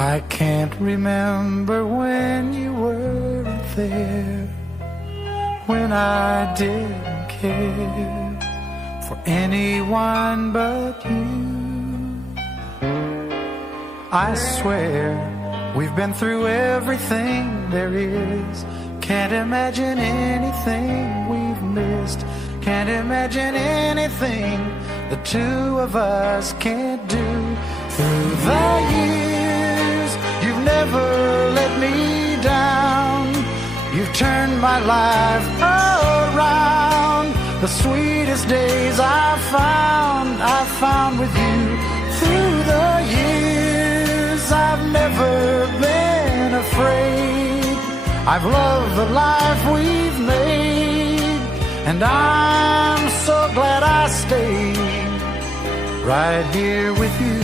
I can't remember when you weren't there, when I didn't care for anyone but you. I swear we've been through everything there is. Can't imagine anything we've missed. Can't imagine anything the two of us can't do. Through the years, you've never let me down. You've turned my life around. The sweetest days I've found with you. Through the years, I've never been afraid. I've loved the life we've made, and I'm so glad I stayed right here with you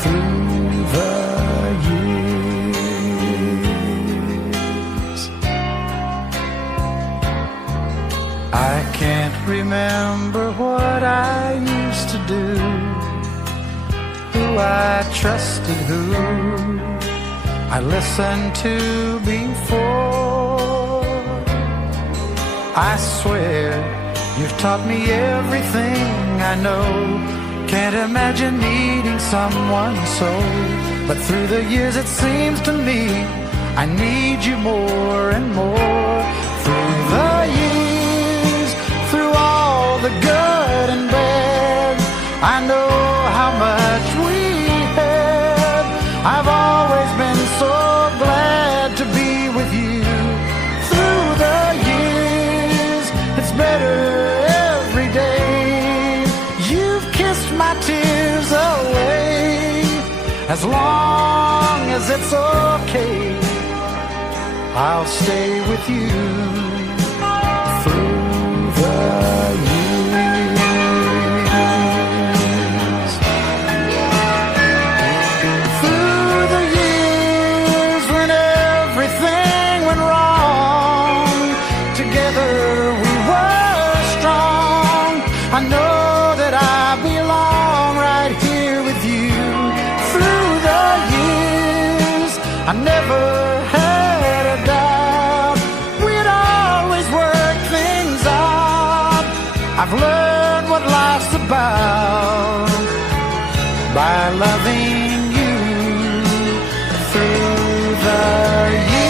through the years. I can't remember what I used to do, who I trusted, who I listened to before. I swear you've taught me everything I know. Can't imagine needing someone so. But through the years it seems to me I need you more and more. Through the years, through all the good and bad, I know how much we had. I've always been so glad to be with you. Through the years, it's better every day. You've kissed my tears away. As long as it's okay, I'll stay with you through the years. Through the years when everything went wrong, together we were strong. I know that I belong right here with you. Through the years, I never had a doubt we'd always work things out. I've learned what life's about by loving you through the years.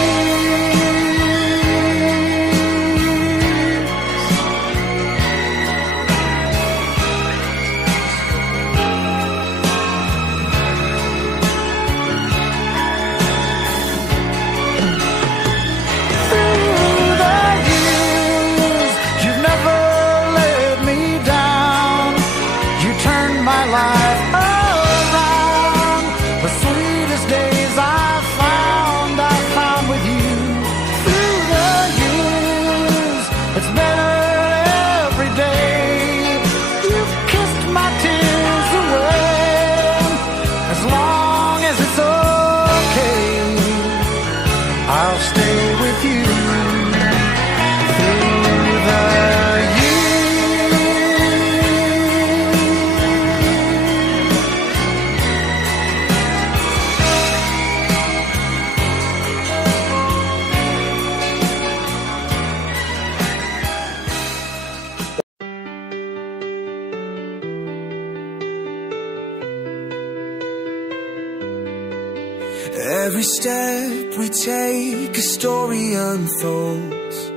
I'll stay with you through the Every step we take, a story unfolds.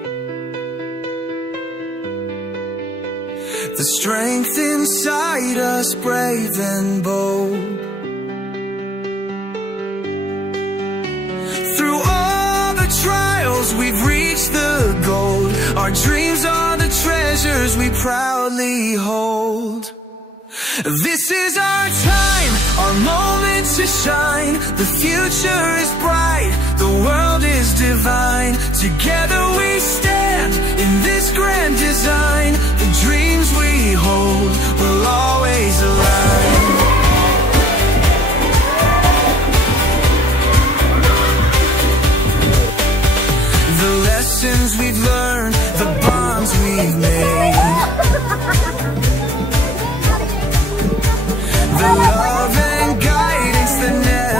The strength inside us, brave and bold. Through all the trials, we've reached the goal. Our dreams are the treasures we proudly hold. This is our time, our moment to shine. The future is bright, the world is divine. Together we stand in this grand design. The dreams we hold will always align. The lessons we've learned, the bonds we've made, the love and guidance that never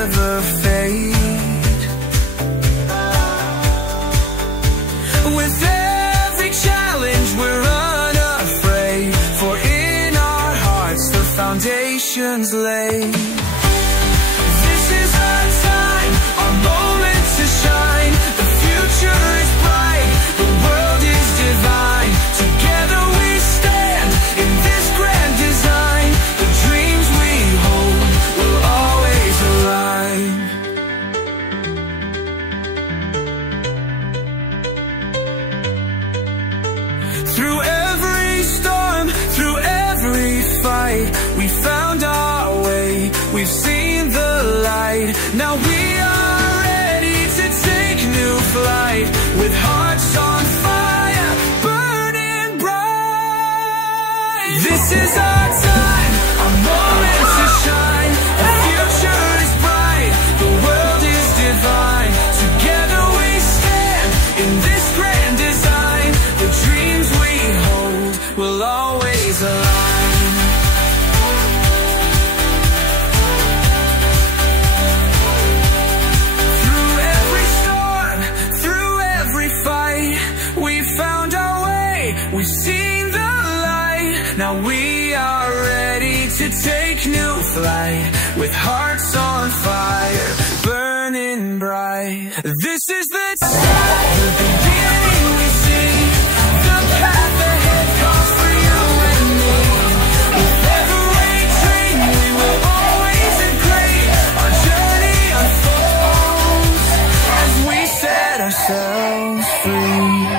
Now we are ready to take new flight, with hearts on fire, burning bright. This is our time, our moment to shine. The future is bright, the world is divine. Together we stand in this grand design. The dreams we hold will always align. Through every storm, through every fight, we found our way, we've seen the light. Now we are ready to take new flight, with hearts on fire, burning bright. This is the time, the beginning we see. The path ahead calls for you and me. With every dream we will always agree. Our journey unfolds as we set ourselves free.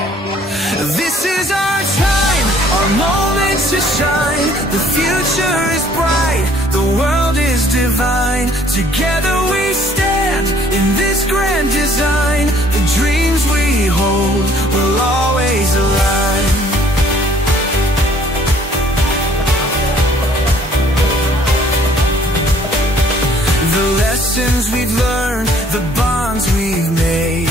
This is our time, our moment to shine. The future is bright, the world is divine. Together we stand in this grand design. The dreams we hold will always align. The lessons we've learned, the bonds we've made,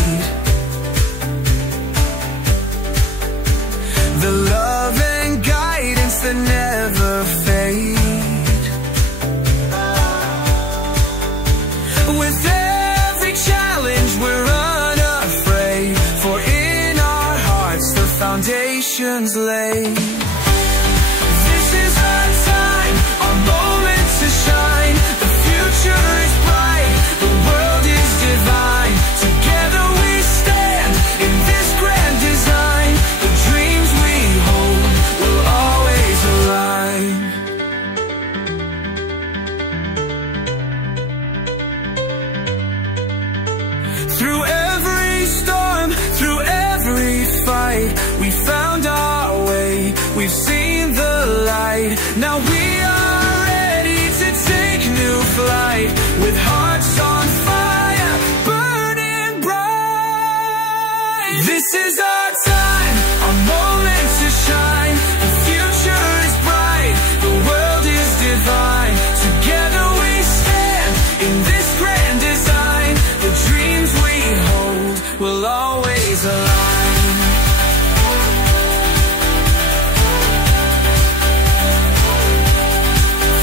the love and guidance that never fade. With every challenge we're unafraid, for in our hearts the foundation's laid. This is our time, our moment to shine. The future is bright, the world is divine. Together we stand in this grand design. The dreams we hold will always align. Through every storm, through every fight, we found our way, we've seen the light. Now we are ready to take new flight, with hearts on fire, burning bright. This is our time, our moment to shine. The future is bright, the world is divine. Together we stand in this grand design. The dreams we hold will always align.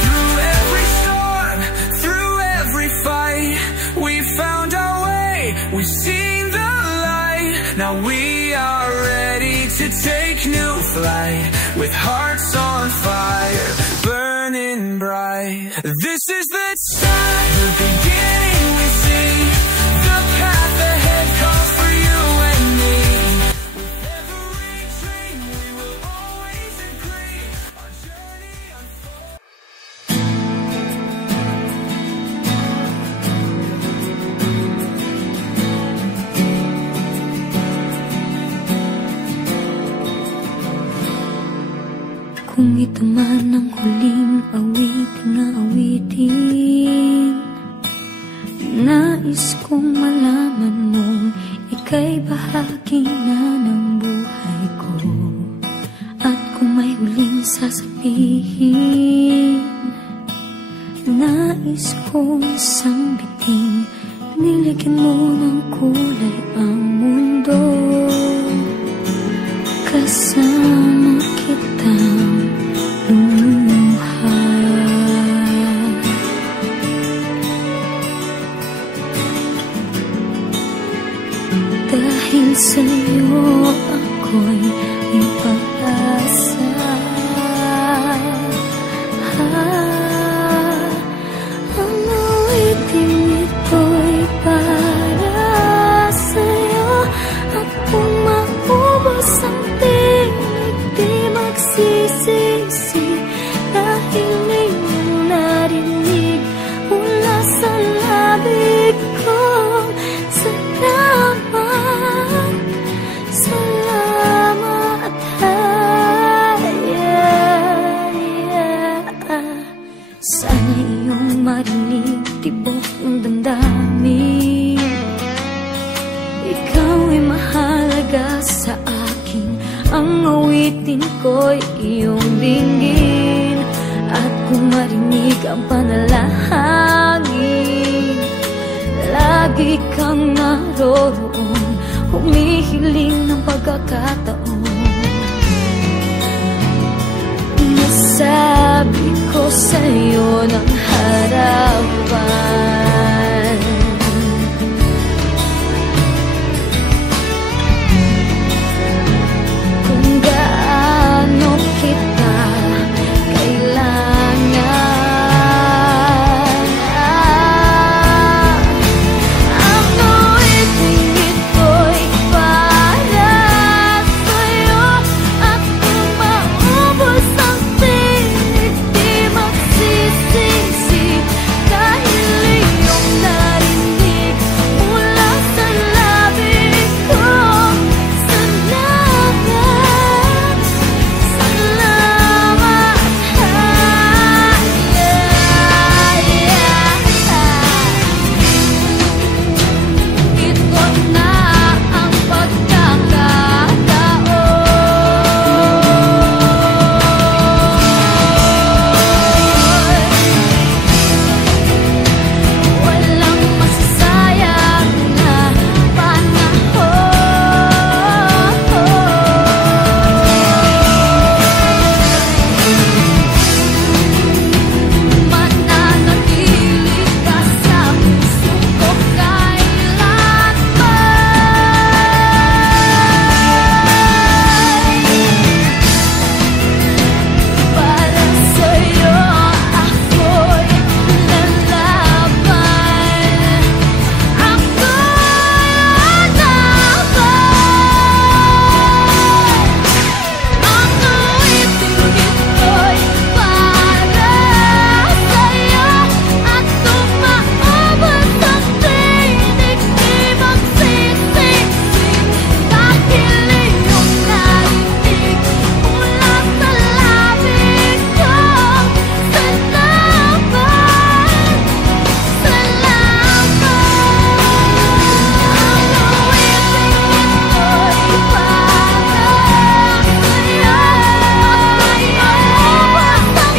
Through every storm, through every fight, we found our way, we've seen the light. Now we are ready to take new flight, with hearts on fire, burning bright. This is the time, the beginning we see. The path ahead calls for you and me. With every dream we will always agree. Our journey unfolds. Kung ito man ang huling awiting na awitin, nais kong malaman mong ika'y bahagi na ng buhay ko. At kung may huling sasabihin, nais kong isang biting, niligyan mo ng kulay ang mundo. Kasama kitang lumuha, dahil sa'yo ako'y may pag-asa. Ang awiting ito'y para sa'yo. At kung maubos ang tinig, di magsisisi, dahil may narinig mula sa labig ko. Salamat, salamat. iyong damdamin. Ikaw ay mahalaga sa akin, ang awitin ko'y iyong dinggin. At kung marinig ang panalangin, lagi kang naroroon, humihiling ng pagkakataon. Nasabi ko sa'yo ng harapan, kung gaano kita kailangan. Ang awiting ito'y para sa'yo, at kung maubos ang tinig, di magsisisi, dahil iyong narinig mula sa labi ko. Salamat, salamat, ito na ang pagkakataon. Walang masasayang na panahon. Mananatili ka sa puso ko kailanman. Para sa'yo ako'y lalaban. Ako'y lalaban. Ang awiting ito'y para sa'yo, at kung maubos ang tinig, di magsisisi, dahil iyong narinig mula sa labi ko. Salamat, salamat. Ang awiting ito'y para sa'yo, at kung maubos ang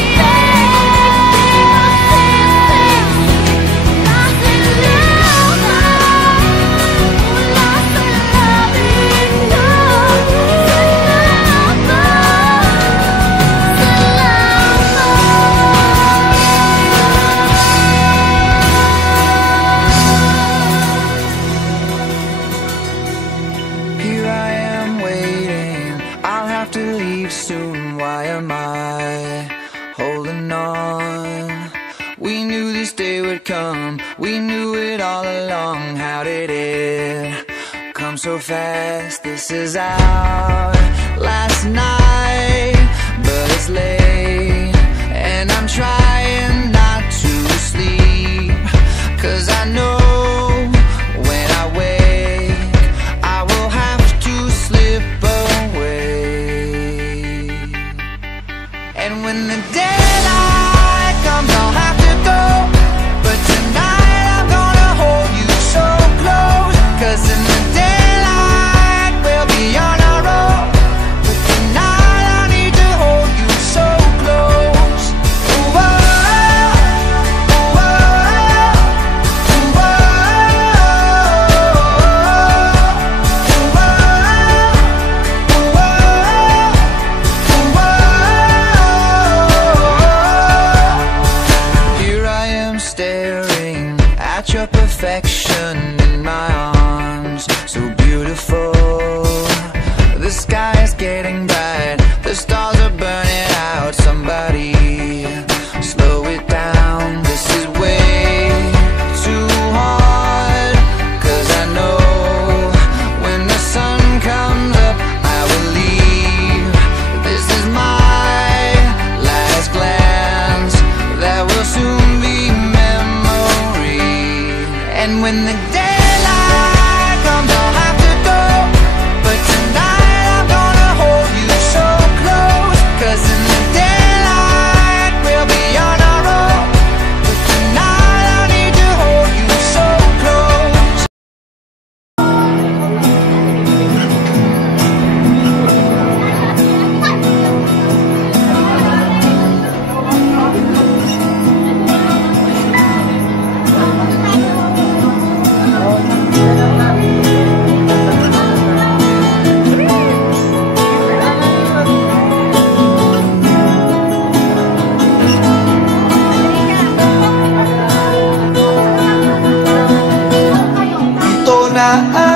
Here I am waiting, I'll have to leave soon. Why am I holding on? We knew this day would come, we knew it all along. How did it come so fast? This is our last night, but it's late, and I'm trying not to sleep, 'cause I know when I wake I will have to slip away. And when the daylight comes, I'll have to go, but tonight I'm gonna hold you so close, 'cause in the daylight we'll be on our own, but tonight I need to hold you so close. Ooh, oh, ooh, oh, ooh, oh, ooh, oh. Here I am staring at your perfection in my arms, so beautiful. The sky is getting bright, the stars are burning out. Somebody slow it down, this is way too hard, 'cause I know when the sun comes up I will leave. This is my last glance, that will soon be memory. And when the daylight comes, I'll have to go, but tonight I'm gonna hold you so close, 'cause in the daylight we'll be on our own, but tonight I need to hold you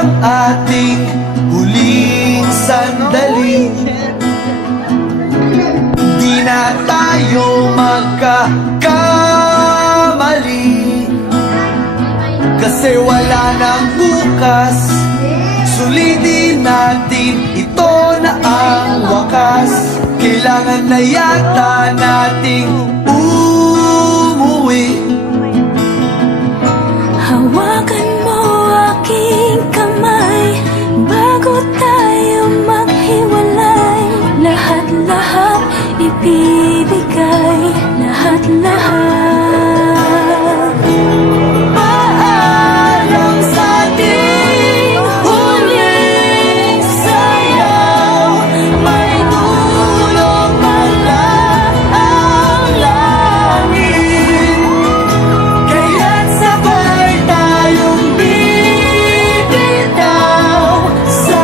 ang ating huling sandali. Di na tayo magkakamali, kasi wala nang bukas. Sulitin natin, ito na ang wakas. Kailangan na yata nating umuwi. Hawakan mo aking kamay bago tayo maghiwalay. Lahat-lahat ibibigay, lahat-lahat. Paalam sa ating huling sayaw. May dulo pala ang langit, kaya't sabay tayong bibitaw sa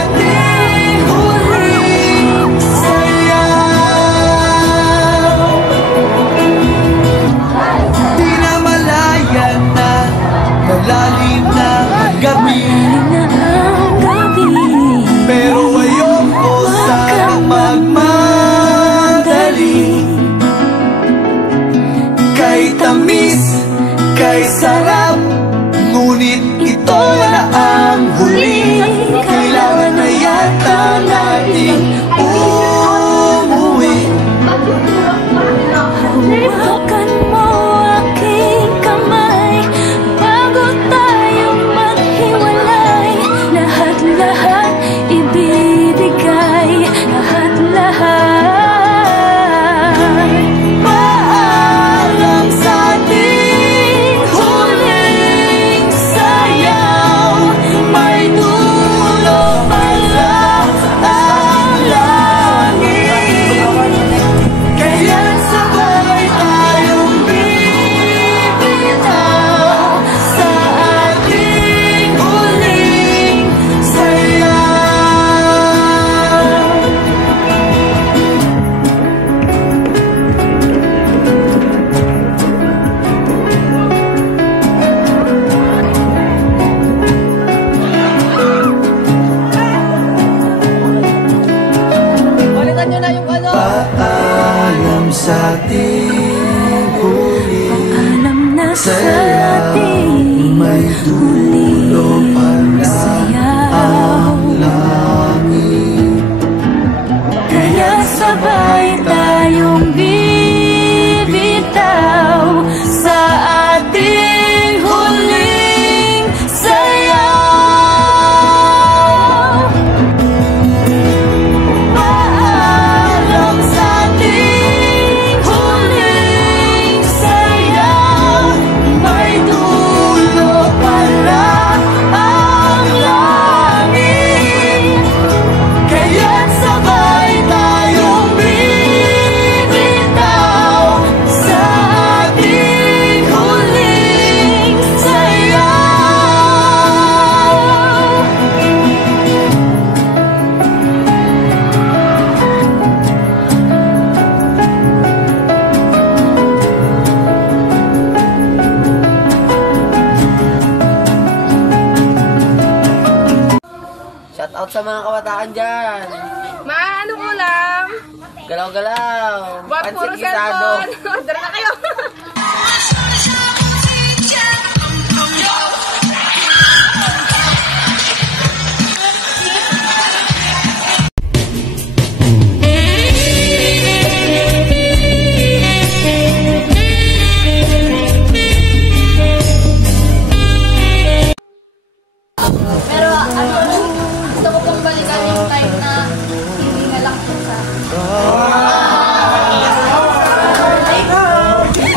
ating huling sayaw. Di na malayan na, malalim na ang gabi, Na ang gabi, pero ayoko sanang magmadali. Kay tamis, kay sarap, ngunit ito na ang huli. Kailangan na yata nating umuwi. hawakan mo aking kamay bago tayo maghiwalay. Lahat-lahat ibibigay, lahat-lahat. Paalam sa ating huling sayaw. May dulo pala ang langit, kaya't sabay tayong bibitaw sa ating huling sayaw. Balikan nyo na yung ano. Paalam sa ating huling Alam na sa sayaw. ating May dulo pala sayaw, ang langit, kaya sabay tayong bibitaw sa ating huling sayaw. paalam sa ating huling sayaw. May dulo pala ang langit, kaya't sabay tayong bibitaw sa ating huling sayaw. Shout out sa mga kabataan dyan. Ano ulam? Galaw-galaw. Wag puro Pansit gisado. cellphone. Order na kayo. Pero gusto ko pong balikan yung time na hindi na lang po sa...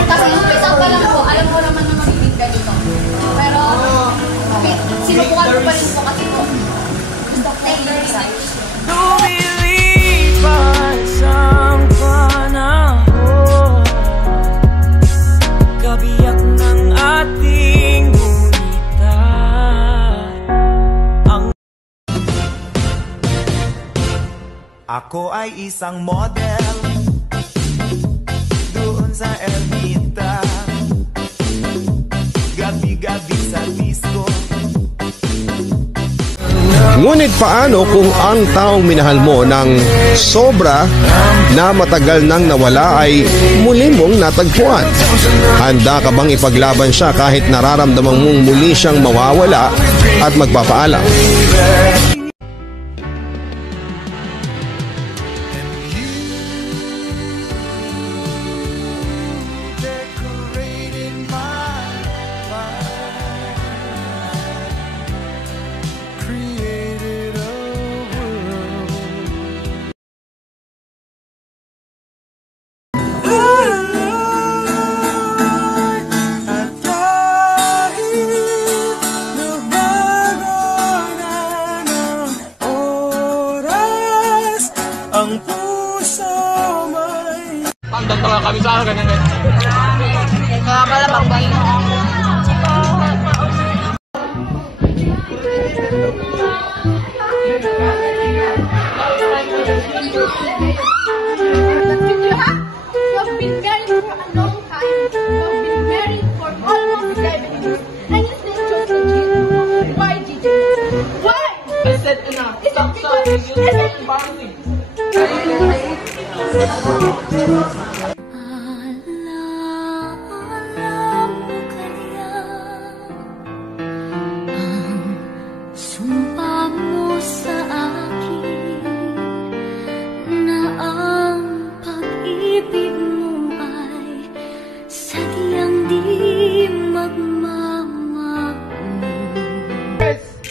Kasi umpisa pa lang po, alam ko naman na magiging ganito. Pero sinubukan ko pa rin po kasi po. Gusto ko i-research. Lumilipas ang panahon, kabiyak ng ating unitan. Ako ay isang model doon sa Ermita, gabi-gabi sa disco. Ngunit paano kung ang taong minahal mo ng sobra na matagal nang nawala ay muli mong natagpuan? Handa ka bang ipaglaban siya kahit nararamdaman mong muli siyang mawawala at magpapaalam? Kami sa ganyan. Kaya pala pagbayin.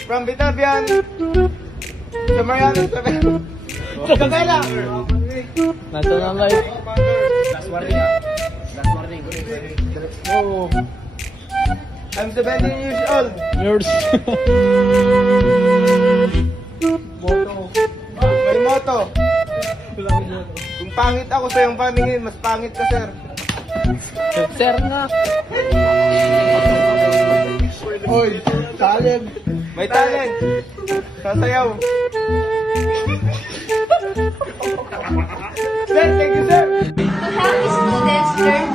From Vitabian to Mariano Isabela. Nasa na live. Last warning. Last warning. Oh. I'm 17 years old. Yours. Moto. May moto. Kung pangit ako sa iyong paningin, mas pangit ka, sir. Sir nga. Hoy, talent. May talent. Sasayaw. Sir, thank you, sir. To help students learn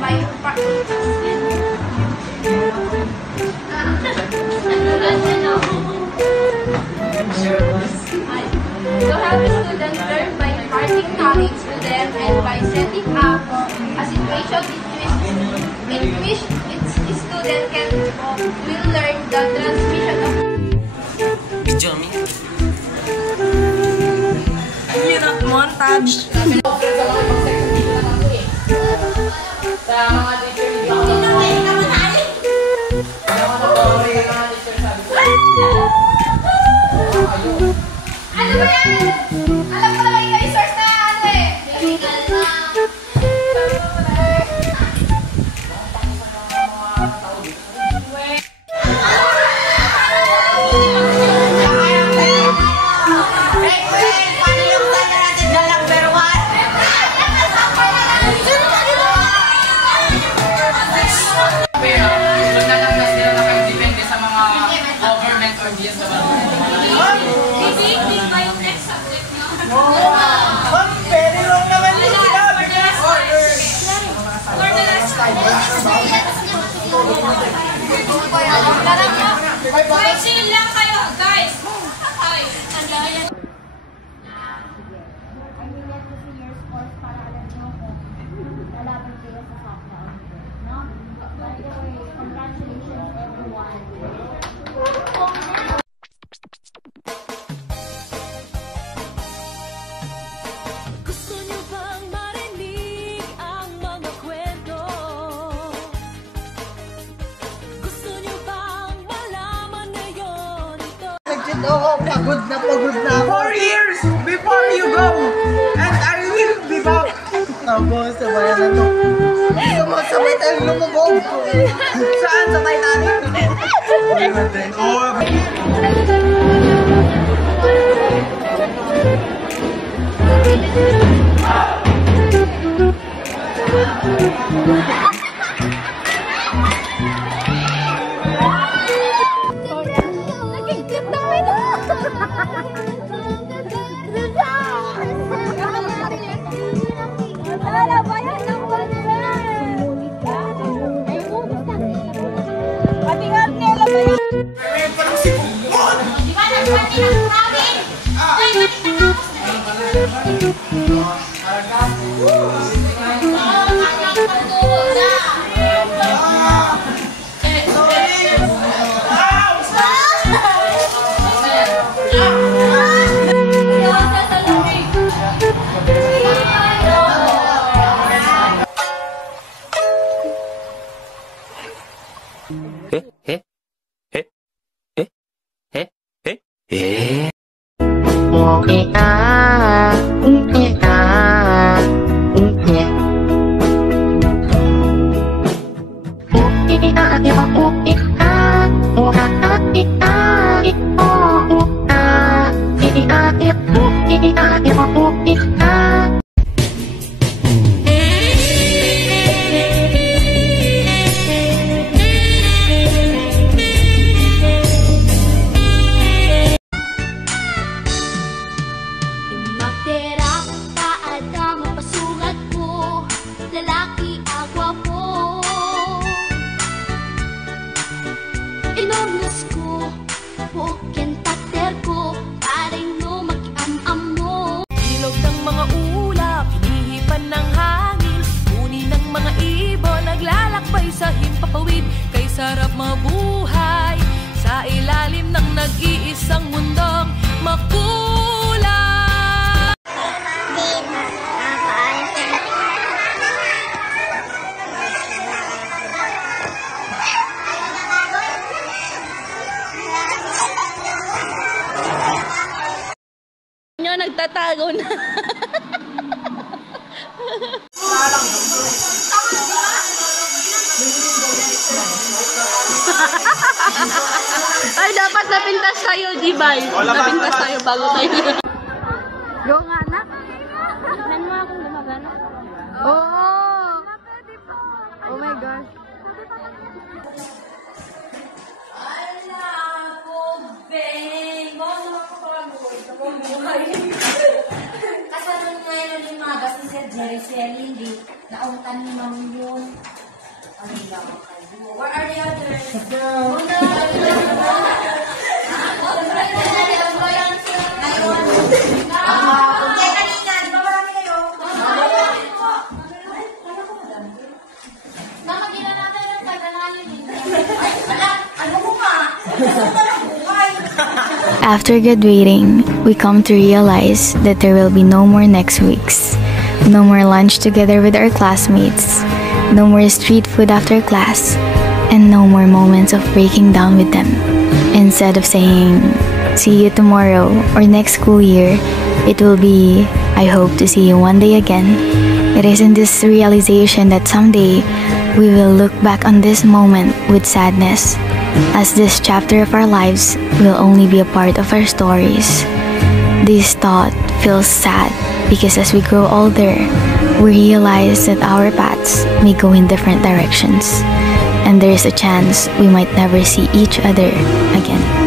by imparting knowledge to them and by setting up a situation in which its student will learn the transmission of montage. Ano ba yan? Alam ko naman yung source na ano eh. Chill lang kayo, guys. Ay, ang layan. Gusto niyo bang marinig ang mga kwento? Gusto niyo bang malaman ngayon ito? Oo, pagod na ako. 4 years before you go, and I will be back. Tapos, sabayan na to. Sabay tayong lumubog. Saan? Sa Titanic? Di ba nagpati ng promise? Sarap mabuhay sa ilalim ng nag-iisang mundong makulay. Nyo nagtatago na. Ay, dapat napintas tayo, Jibay. Napintas tayo bago tayo. Go nga, anak. Tignan mo akong gumagana. Oh! Oh my gosh. Ala, kubeng! Bawang naman ko pala Kasalan ngayon ulit mga gas ni Sir Jerry Shelley, hindi nauntan ni Ma'am yun. Ano lang ako kayo? Where are the others? After graduating, we come to realize that there will be no more next weeks, no more lunch together with our classmates, no more street food after class, and no more moments of breaking down with them. Instead of saying, "See you tomorrow" or "next school year," it will be, "I hope to see you one day again." It is in this realization that someday we will look back on this moment with sadness, as this chapter of our lives will only be a part of our stories. This thought feels sad because as we grow older, we realize that our paths may go in different directions, and there is a chance we might never see each other again.